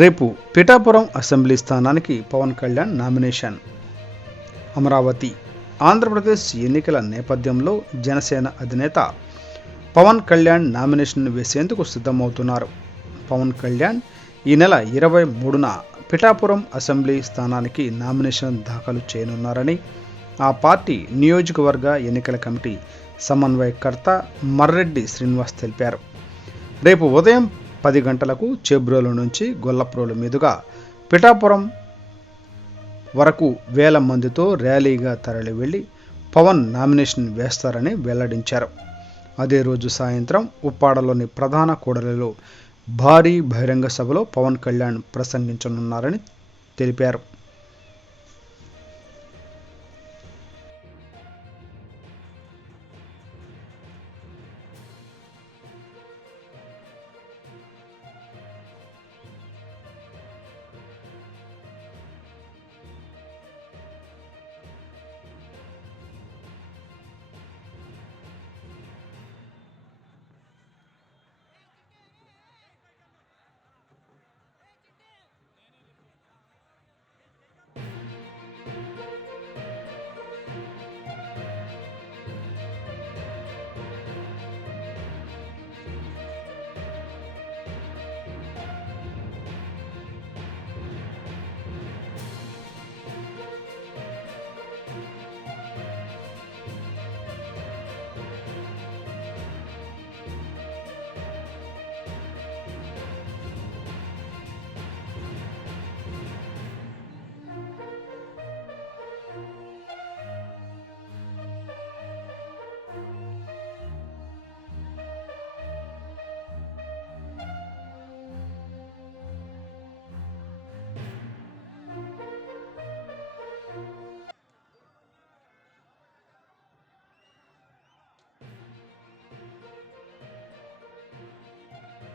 రేపు పిఠాపురం అసెంబ్లీ స్థానానికి పవన్ కళ్యాణ్ నామినేషన్. అమరావతి ఆంధ్రప్రదేశ్ ఎన్నికల నేపథ్యంలో జనసేన అధినేత పవన్ కళ్యాణ్ నామినేషన్ వేసేందుకు సిద్ధమవుతున్నారు. పవన్ కళ్యాణ్ ఈ నెల 23న పిఠాపురం అసెంబ్లీ స్థానానికి నామినేషన్ దాఖలు చేయనున్నారని ఆ పార్టీ నియోజకవర్గ ఎన్నికల కమిటీ సమన్వయకర్త మర్రెడ్డి శ్రీనివాస్ తెలిపారు. రేపు ఉదయం 10 గంటలకు చేబ్రోలు నుంచి గొల్లప్రోలు మీదుగా పిఠాపురం వరకు వేల మందితో ర్యాలీగా తరలి వెళ్లి పవన్ నామినేషన్ వేస్తారని వెల్లడించారు. అదే రోజు సాయంత్రం ఉప్పాడలోని ప్రధాన కూడలిలో భారీ బహిరంగ సభలో పవన్ కళ్యాణ్ ప్రసంగించనున్నారని తెలిపారు.